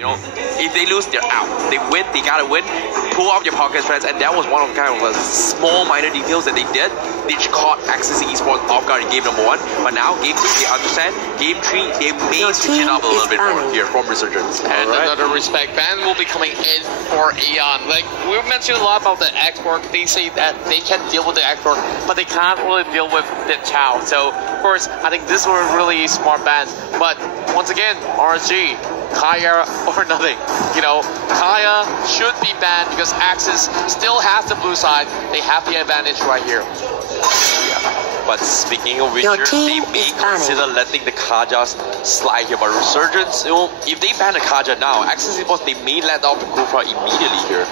You know, if they lose, they're out. They win, they gotta win. Pull out your pockets, friends, and that was one of kind of small minor details that they did. They caught AXIS ESPORTS off guard in game number 1, but now game 2, they understand. Game 3, they may switch it up a little bit more here from Resurgence. And another respect ban will be coming in for Aeon. Like we mentioned a lot about the export. They say that they can deal with the export, but they can't really deal with the Chow. So of course, I think this was a really smart ban. But once again, RSG. Kaya or nothing. You know, Kaya should be banned because AXIS still has the blue side. They have the advantage right here. Yeah. But speaking of which, they may consider letting the Kajas slide here. But Resurgence, you know, if they ban the Kaja now, AXIS ESPORTS, they may let out the Kufra immediately here.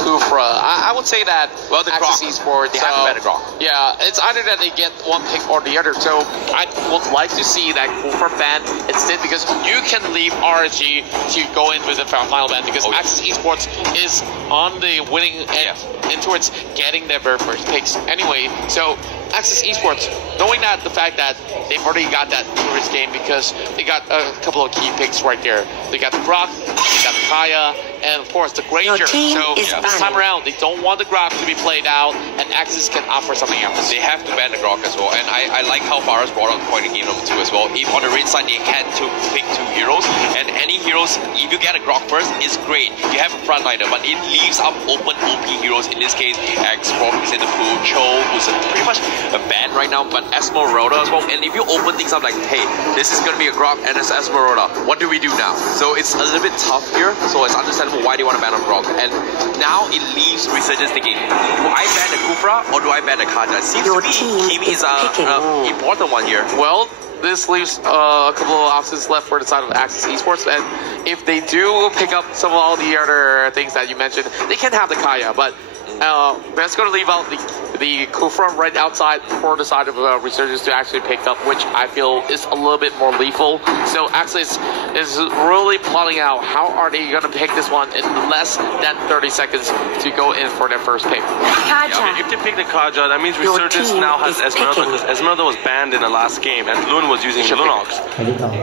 Kufra. I would say that the AXIS ESPORTS, they have to ban the Grok. Yeah, it's either that they get one pick or the other. So I would like to see that Kufra ban instead, because you can leave RSG to go in with the final ban, because AXIS ESPORTS is on the winning end and towards getting their very first picks anyway. So AXIS ESPORTS, knowing that the fact that they've already got that tourist game because they got a couple of key picks right there. They got the Grok, they got the Kaya, and of course the Granger. So this time around, they don't want the Grok to be played out, and AXIS can offer something else. They have to ban the Grok as well, and I like how Faras brought up the point in game number 2 as well. If on the red side they can pick 2 heroes, and any heroes, if you get a Grok first, is great. You have a frontliner, but it leaves up open OP heroes. In this case, X-Grok is in the pool, Cho, who's pretty much a ban right now, but Esmeralda as well. And if you open things up like, hey, this is gonna be a Grok and it's Esmeralda, what do we do now? So it's a little bit tough here, so it's understandable why they want to ban a Grok. And now it leaves Resurgence thinking, do I ban the Kufra or do I ban the Kaja? It seems to me Kim is an important one here. Well, this leaves a couple of options left for the side of AXIS ESPORTS, and if they do pick up some of all the other things that you mentioned, they can have the Kaya, but that's going to leave out the Kufra right outside for the side of Resurgence to actually pick up, which I feel is a little bit more lethal. So AXIS is really plotting out how are they going to pick this one in less than 30 seconds to go in for their first pick. Yeah, if they pick the Kaja, that means Resurgence now has Esmeralda, because Esmeralda was banned in the last game and Loon was using Lunox.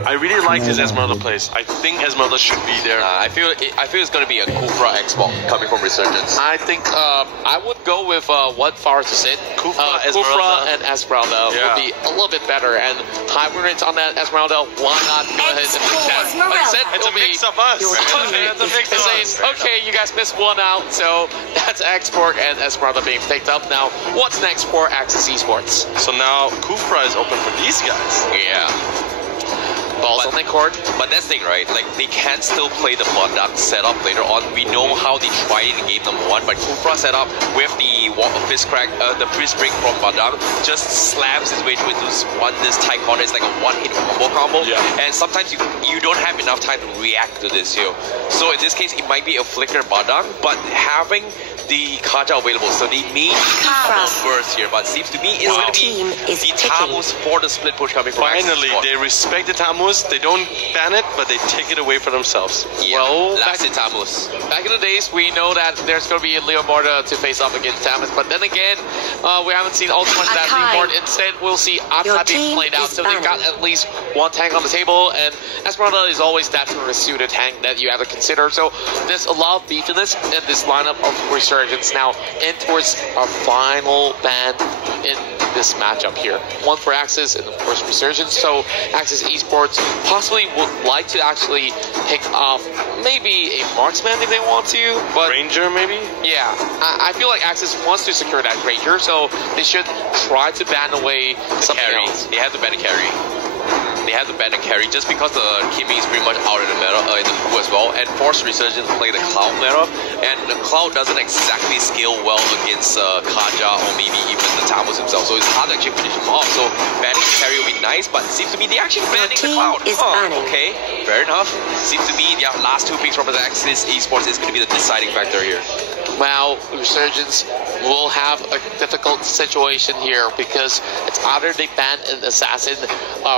I really like his Esmeralda plays. I think Esmeralda should be there. I feel it's going to be a Kufra X-Ball coming from Resurgence. I think I would go with what Faris said. Kufra and Esmeralda would be a little bit better, and high win rates on that Esmeralda. Why not go ahead and pick that? Like I said, it's a mix of us. Okay, you guys missed one out, so that's Export and Esmeralda being picked up. Now, what's next for AXIS ESPORTS? So now Kufra is open for these guys. Yeah. Balls on the court. But that's the thing, right? Like, they can still play the Bloodduck setup later on. We know how they tried it in game number 1, but Kufra setup with the Fist Crack, the Fist Break from Bloodduck just slams his way through this tight corner. It's like a one-hit combo. Yeah. And sometimes you don't have enough time to react to this here. So in this case, it might be a Flicker Bloodduck, but having the Kaja available, so they may Kufra first here, but it seems to me it's going to be the Tamus for the split push coming from Finally, they respect the Tamus. They don't ban it, but they take it away for themselves. Yeah, well, back in Tamus. Back in the days, we know that there's going to be Leomorda to face off against Tamus, but then again, we haven't seen all too much of that Leomord. Instead, we'll see Akai being played out, so they've got at least one tank on the table, and Esmeralda is always that sort of suited tank that you have to consider. So there's a lot of beefiness in this lineup of Resurgence now, and towards our final ban in this matchup here. One for AXIS and of course Resurgence. So AXIS ESPORTS possibly would like to actually pick off maybe a marksman if they want to, but Ranger maybe? Yeah, I feel like AXIS wants to secure that Ranger, so they should try to ban away something else. They have to ban a carry. They have to ban a carry just because the Kimi is pretty much out of the meta in the pool as well, and force Resurgence to play the Cloud meta, and the Cloud doesn't exactly scale well against Kaja or maybe even the Tamus himself, so it's hard to actually finish him off. So banning the carry would be nice, but it seems to me they're actually banning the Cloud. Okay, fair enough. Seems to me the last 2 picks from the AXIS ESPORTS is going to be the deciding factor here. Well, Resurgence will have a difficult situation here because it's either they ban an assassin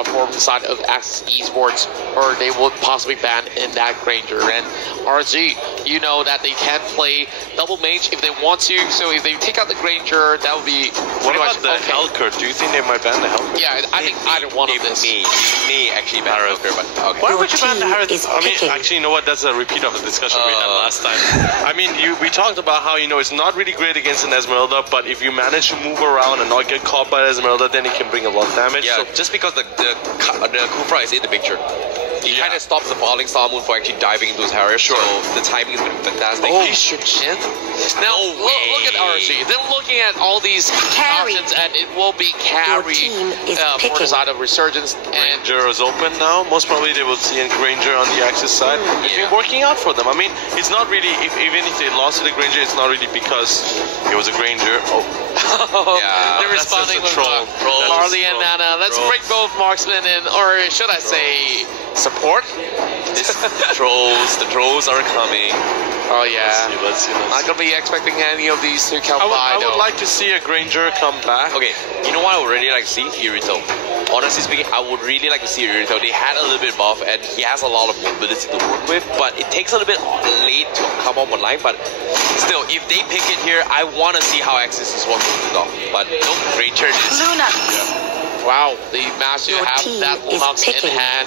from the side of AXIS Esports, or they will possibly ban in that Granger. And RG, you know that they can play double mage if they want to, so if they take out the Granger, that would be what about the Helker? Do you think they might ban the Helker? Yeah, I think either one of this. Me actually ban Helker, but okay. Why would you ban the Harris? I mean, actually, you know what? That's a repeat of the discussion we had last time. I mean, we talked about how, you know, it's not really great against an Esmeralda, but if you manage to move around and not get caught by Esmeralda, then it can bring a lot of damage. Yeah, so just because the Kufra is in the picture. He kind of stops the falling Star Moon for actually diving into his Harrier, so the timing is going to be fantastic. Oh, shit. Now, look at RG. They're looking at all these options, and it will be carry for the side of Resurgence. And Granger is open now. Most probably they will see a Granger on the Axis side. It's been working out for them. I mean, it's not really, even if they lost to the Granger, it's not really because it was a Granger. Yeah, they're responding with Marley and Nana. Let's bring both marksmen in, or should I say, support? The trolls are coming. Oh yeah. Let's see. Not gonna be expecting any of these to come by. I would like to see a Granger come back. Okay, you know what I would really like to see? Irito. Honestly speaking, I would really like to see Irito. They had a little bit buff, and he has a lot of mobility to work with, but it takes a little bit late to come up online. But still, if they pick it here, I want to see how AXIS is working it off. But no, Granger is. Wow, they managed to have that Lunox in hand,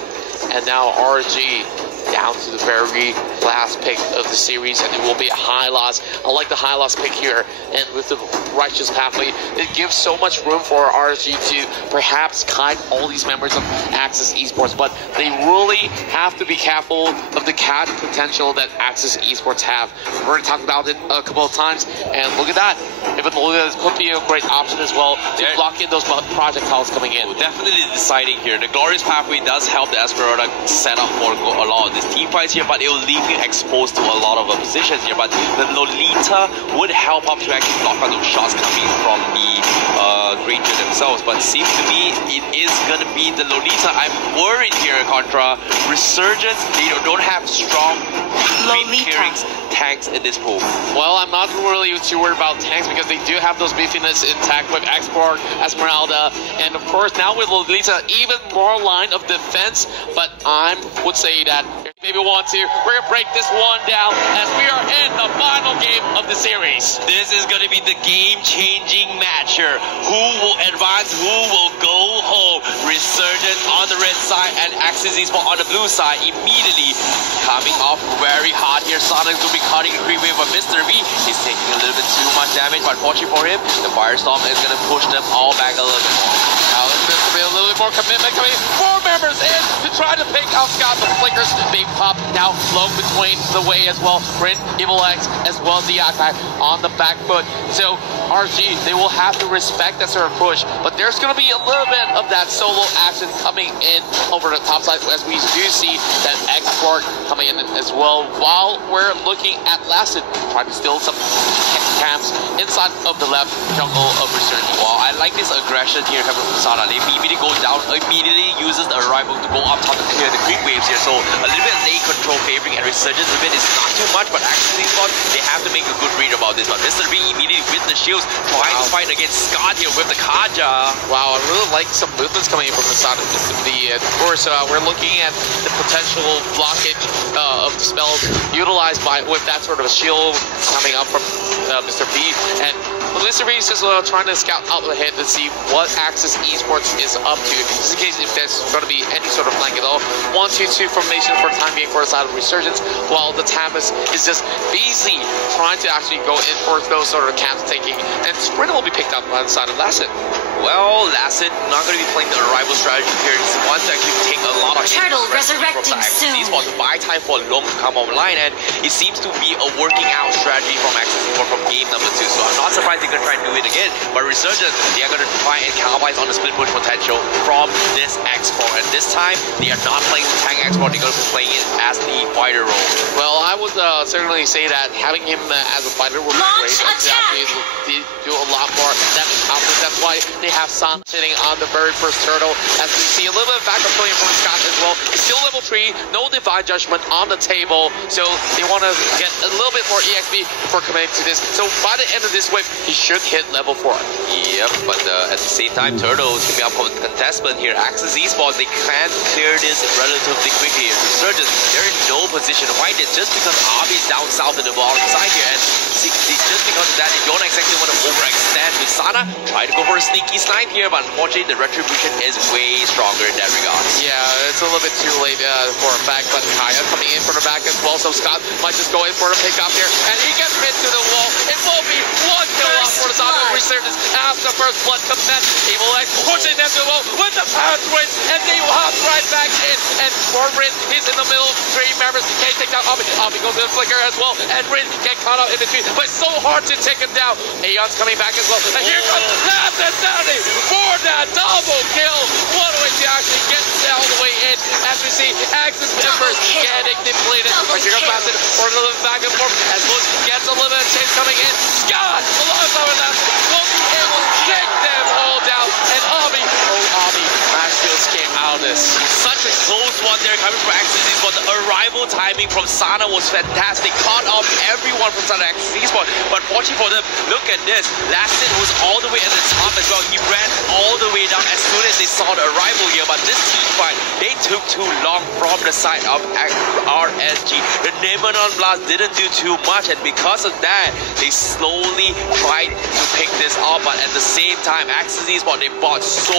and now RG down to the very last pick of the series, and it will be a high loss. I like the high loss pick here, and with the righteous pathway, it gives so much room for RG to perhaps kite all these members of AXIS Esports, but they really have to be careful of the catch potential that AXIS Esports have. We've already talked about it a couple of times, and look at that. If it could be a great option as well to block in those projectiles coming in. Definitely deciding here. The glorious pathway does help the Esmeralda set up for a lot of these team fights here, but it will leave you exposed to a lot of positions here. But the Lolita would help up to actually block out those shots coming from the Granger themselves. But it seems to me it is going to be the Lolita. I'm worried here, Contra. Resurgence, they don't have strong tanks in this pool. Well, I'm not really too worried about tanks because they do have those beefiness intact with Export, Esmeralda, and of course now with Lolita, even more line of defense. But I would say that maybe we're gonna break this one down as we are in the final game of the series. This is gonna be the game-changing match here. Who will advance? Who will go home? Resurgence on the red side and AXIS Esports on the blue side immediately coming off very hard here. Sonic's gonna be cutting a creep wave, but Mr. B is taking a little bit too much damage. But fortunately for him, the Firestorm is gonna push them all back a little bit more. Now there's gonna be a little bit more commitment coming. 4 members in to try to pick out Scott, but Flickers being popped now low between the way as well. Rin, Evil X, as well as the Yakai on the back foot. So RG, they will have to respect that sort of push, but there's going to be a little bit of that solo action coming in over the top side as we do see that Export coming in as well, while we're looking at Lasted trying to steal some camps inside of the left jungle of Resurgence. Well, I like this aggression here coming from Sada. They immediately go down, immediately uses the arrival to go up top to clear the creep waves here. So a little bit late control favoring and Resurgence limit is not too much, but AXIS Esports, they have to make a good read about this. But Mr. B immediately with the shields trying to fight against Scott here with the Kaja. Wow, I really like some movements coming in from the side of Mr. B. Of course, we're looking at the potential blockage of spells utilized by with that sort of a shield coming up from Mr. B. And Mr. B is just trying to scout out ahead to see what AXIS Esports is up to, just in case if there's going to be any sort of flank at all. 1-2-2 formation for the time being for the side of Resurgence, while the Tamus is just busy trying to actually go in for those sort of camps taking, and Sprint will be picked up by the side of Lasset. Well, Lasset not going to be playing the arrival strategy here. He wants to actually take a lot of turtle resurrecting soon. He's about to buy time for Long to come online, and it seems to be a working out strategy from AXIS Esports from game number 2. So I'm not surprised they're going to try and do it again. But Resurgence, they are going to try and capitalize on the split push potential from this Export. And this time, they are not playing the tank Export. They're going to be playing it as the fighter role. Well, I would certainly say that having him as a fighter would be great. They do a lot more damage output. That's why they have San sitting on the very first turtle. As we see a little bit of backup coming from Scott as well. It's still level 3, no Divine Judgment on the table. So they want to get a little bit more EXP before committing to this. So by the end of this wave, he should hit level 4. Yep, but at the same time, Turtle is gonna be up for the contestant here. AXIS Esports, they can't clear this relatively quickly. Resurgence, they're in no position to fight it just because Abi is down south in the bottom side here, and just because of that, they don't exactly want to overextend with Sana. Try to go for a sneaky snipe here, but unfortunately, the retribution is way stronger in that regard. Yeah, it's a little bit too late for a fact, but Kaya coming in for the back as well, so Scott might just go in for a pickup here, and he gets hit to the wall. It will be one kill off for the Sana Resurgence after first blood commence. Evil X pushing them to the wall with the power switch, and they will hop right back in. And for Rin, he's in the middle. 3 members can't take down Abi. Abi goes to the flicker as well, and Rin get caught up in between, but it's so hard to take him down. Aeon's coming back as well, and here comes Lassity for that double kill. One way to actually get all the way in, as we see AXIS members getting depleted. But here comes Lassity for a little bit back and forth, as Moose gets a little bit of chase coming in. Scott, alongside with Lassity, will be able to take them all down, and Abi, Match skills came out of this. Such a close one there coming from AXIS Esports. The arrival timing from Sana was fantastic. Caught off everyone from Sana AXIS Esports. But fortunately for them, look at this. Lastin was all the way at the top as well. He ran all the way down as soon as they saw the arrival here. But this team fight, they took too long from the side of RSG. The Nemenon Blast didn't do too much, and because of that, they slowly tried to pick this up. But at the same time, AXIS Esports, they bought so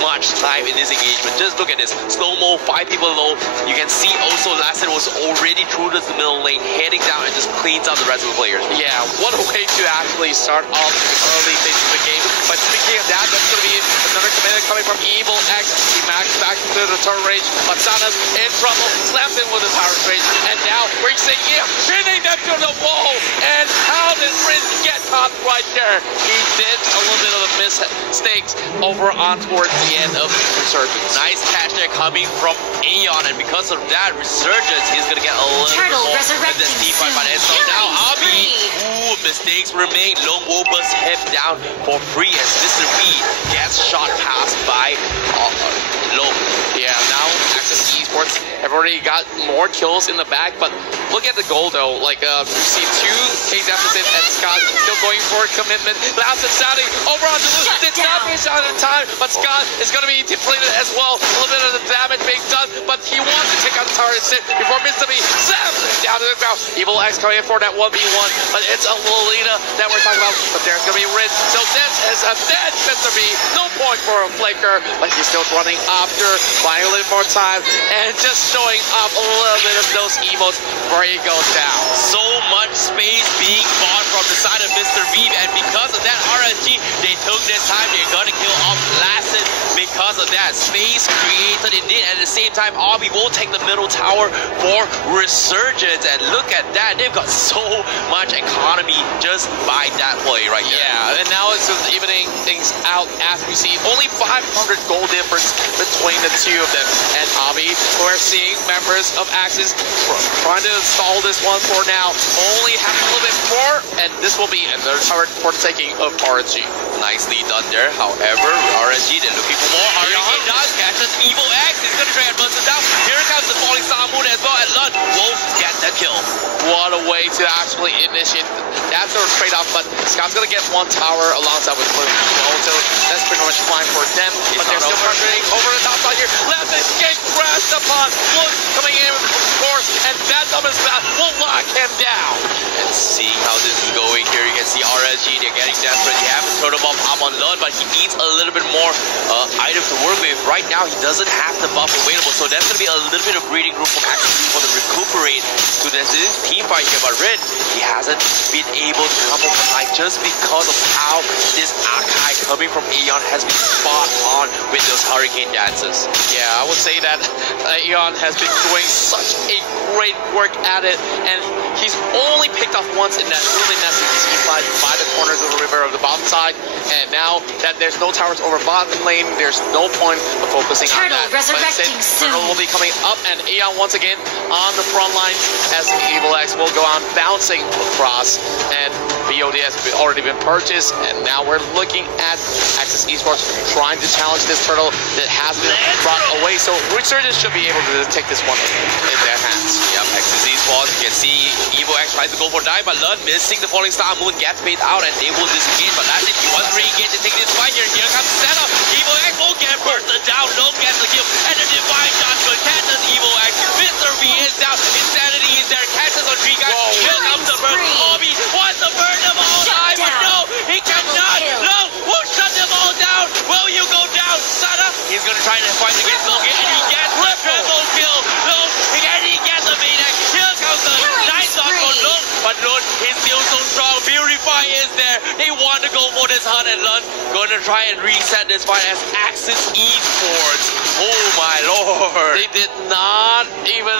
much time in this engagement. Just look at this. Slow-mo, 5 people low. You can see also Lastin was already through the middle lane, heading down and just cleans out the rest of the players. Yeah, what a way to actually start off early stages of the game. But speaking of that, that's going to be another commander coming from Evil X. He maxed back into the turret range, but Sana's in trouble, slams in with his power range, and now we're saying, yeah, pinning them to the wall. And how did Rin get caught right there? He did a little bit of a mistakes over on towards the end of Resurgence. Nice catch there coming from Aeon, and because of that, Resurgence is going to get a little bit more of this team fight. But so now Abi, mistakes remain. Lone Wolf busts him down for free as Mr. V gets shot past by Lone. Yeah, now AXIS Esports have already got more kills in the back, but look at the goal though. Like, you see 2 K deficit, and Scott still going for a commitment. Lastin standing over on the loose. Did not reach out in time, but Scott is going to be depleted as well. A little bit of the damage being done, but he wants to take out the target sit before Mr. B slams down to the ground. Evil X coming in for that 1v1, but it's a Lolita that we're talking about, but there's going to be Rin. So this is a dead Mr. B. No point for a flaker, but he's still running after, buying a little more time, and just showing up a little bit of those emotes before he goes down. So much space being bought from the side of Mr. V, and because of that, RSG, they took their time. They're going to kill off Lastin because of that. Space created indeed. At the same time, Abi will take the middle tower for Resurgence, and look at that. They've got so much economy just by that play right there. Yeah, and now it's just evening things out as we see only 500 gold difference between the two of them. And Abi, we're seeing members of AXIS trying to stall this one for now, only having a little bit more, and this will be another tower for the taking of RSG. Nicely done there. However, RSG, they're looking for more. RSG does catch us. Evil X is going to try and bust it down. Here comes the falling star moon as well, and Lund will get that kill. What a way to actually initiate that sort of trade-off, but Scott's going to get 1 tower alongside with Bloom as well, so that's pretty much fine for them, but they're still pressuring over the top side here. Left escape crashed upon Bloom coming in with the course, and that double spell will lock him down. And seeing how this is going here, you can see RSG, they're getting desperate. They have a turtle bomb up on Lund, but he needs a little bit more items to work with. Right now, he doesn't have the buff available, so that's going to be a little bit of breathing room from AXIS for to recuperate to this team fight here. But Rin, he hasn't been able to come up with life just because of how this Akai coming from Aeon has been spot on with those hurricane dances. Yeah, I would say that Aeon has been doing such a great work at it, and he's only picked off once in that really messy team fight by the corners of the river of the bottom side, and now that there's no towers over bottom lane, there's no point of focusing on that. Resurrecting soon. Turtle will be coming up, and Aeon once again on the front line as Evil X will go on bouncing across, and BOD has already been purchased, and now we're looking at AXIS Esports trying to challenge this turtle that has been brought away, so Resurgence should be able to take this one in their hands. Yep, AXIS Esports, you can see Evo X tries to go for dive, but Lund missing the falling star moon, gets bait out, and they will disengage. But that's it. He wants to re-engage and take this fight here. Here comes the setup. Evo X won't get bursted down. Lund gets the kill, and the divine judgment catches Evo X. Mr. V is down. Insanity is there. Catches on 3 guys. Here comes the burn. Obi wants to burn them all alive, but no, he cannot. Lund will shut them all down. Will you go down, Sada? He's gonna try to fight against Logan, and he gets the triple kill. Lund, and he gets the Mayday. Here comes the nice shot for Lund, but Lund is still so strong. Purify is there. They want to go for this hunt, and Lund gonna try and reset this fight as AXIS ESPORTS. Oh my lord. They did not even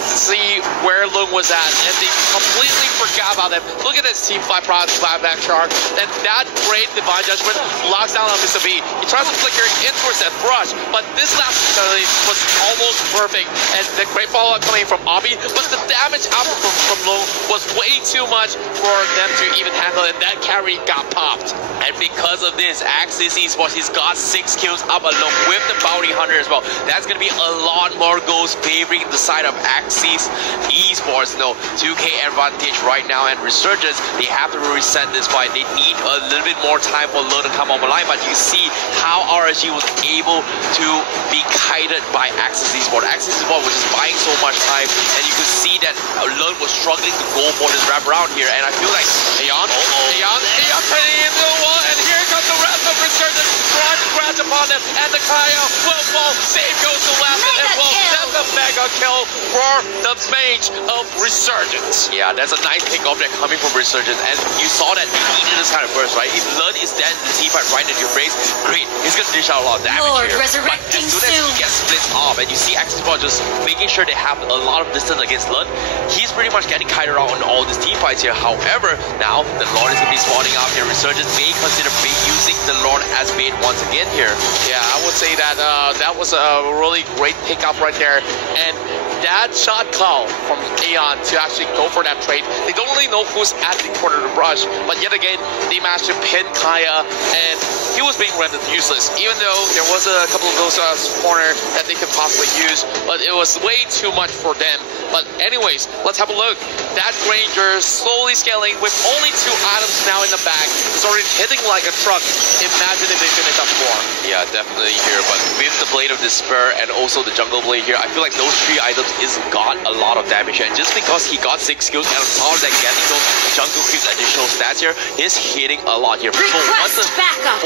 see where Lund was at, and they completely forgot about him. Look at this team fly product, back shark, and that great divine judgment locks down on Mr. V. He tries to flicker in towards that brush, but this last utility was almost perfect, and the great follow-up coming from Obi, but the damage output from Lund was way too much for them to even handle it. That carry got popped. And because of this, AXIS ESPORTS, he's got 6 kills up alone with the Bounty Hunter as well. That's going to be a lot more goals favoring the side of AXIS ESPORTS. No, 2K advantage right now, and Resurgence, they have to reset this fight. They need a little bit more time for Lund to come online, but you see how RSG was able to be kited by AXIS ESPORTS. AXIS ESPORTS was just buying so much time, and you could see that Lund was struggling to go for this wrap around here, and I feel like Aeon turning into the wall, and here comes the rest of Resurgence, trying to crash upon them, and the Kyle will fall. Save goes to last, and well, that's a mega kill for the mage of Resurgence. Yeah, that's a nice pick off there coming from Resurgence, and you saw that he needed this kind of burst, right? If Lund is dead, the team fight right in your face, great, he's gonna dish out a lot of damage here. But as soon as he gets split off, and you see AXIS ESPORTS just making sure they have a lot of distance against Lund, he's pretty much getting kited out on all these team fights here. However, now the Lord is gonna be spawning out here. Resurgence may consider using the Lord as bait once again here. Yeah, I would say that that was a really great pickup right there, and that shot call from Aeon to actually go for that trade. They don't really know who's at the corner of the brush, but yet again, they managed to pin Kaya, and he was being rendered useless, even though there was a couple of those corner that they could possibly use, but it was way too much for them. But anyways, let's have a look. That Granger slowly scaling with only 2 items now in the bag. It's already hitting like a truck. Imagine if they finish up more. Yeah, definitely here, but with the Blade of Despair and also the Jungle Blade here, I feel like those 3 items is got a lot of damage, and just because he got 6 skills and on top of that getting those Jungle Creep's additional stats here, is hitting a lot here. So once the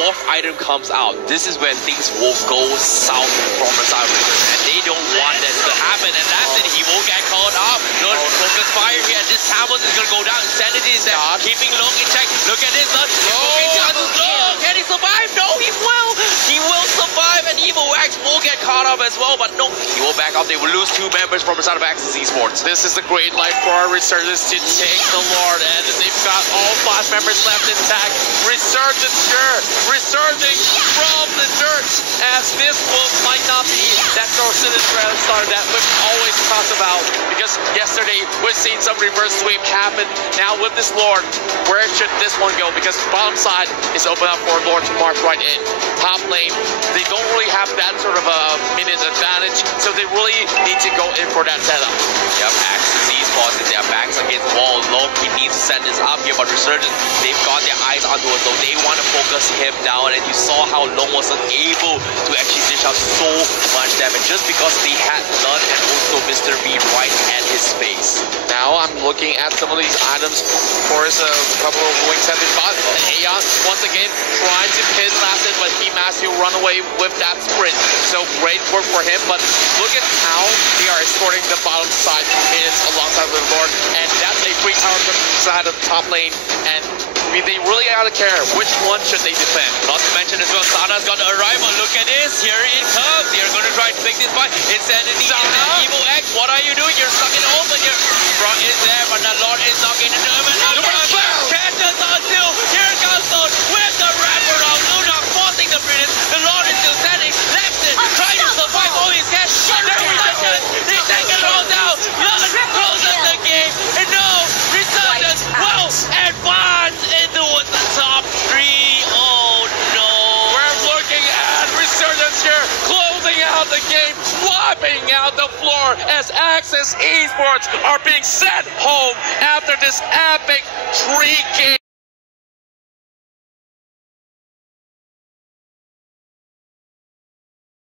4th item comes out, this is when things will go south from the side of Resurgence, and they don't want that to happen, and that's it. He will get called up. Lund focus fire here, and this Samus is gonna go down. Insanity is there, keeping Lung in check. Look at this, Lund. Can he survive? No, he will. He will survive, and Evo X will get caught up as well, but no, he will back up. They will lose 2 members from the side of AXIS ESPORTS. This is the great light for our Resurgence to take the Lord, and they've got all 5 members left intact. Resurgence sure, resurging from the dirt, as this might not be that Dorsinis star that we've always talked about, because yesterday we've seen some reverse sweep happen. Now with this Lord, where should this one go? Because bottom side is open up for Lord to march right in. Top lane, they don't really have that sort of a minute advantage, so they really need to go in for that setup. Yep, AXIS ESPORTS in their backs against wall. Long, he needs to set this up here, but Resurgence, they've got their eyes onto it, so they want to focus him down, and you saw how Long wasn't able to actually dish out so much damage just because they had Lund and also Mr. V right at his face. Now I'm looking at some of these items. Of course, a couple of wings have been bought. Aeon, once again, trying to pin Lasted, but he managed to run away with that sprint. So great work for him, but look at how they are escorting the bottom side minions alongside with Lord, and that's a free tower from the side of the top lane, and they really gotta care which one should they defend. Not to mention as well, Sana's got to arrive. Look at this, here it comes. They're gonna try to take this fight. Insanity and Evo X, what are you doing? You're stuck in open. Your front is there, but the Lord is not getting the catches on two. Here comes Lord with the wraparound. Luna forcing the British. The Lord is still standing. Lexton trying to survive all his cash. They take it all down. Lord closes the game. And no, Resurgence will advance into the top 3. Oh no. We're looking at Resurgence here, closing out the game. What mopping out the floor as AXIS Esports are being sent home after this epic 3 game.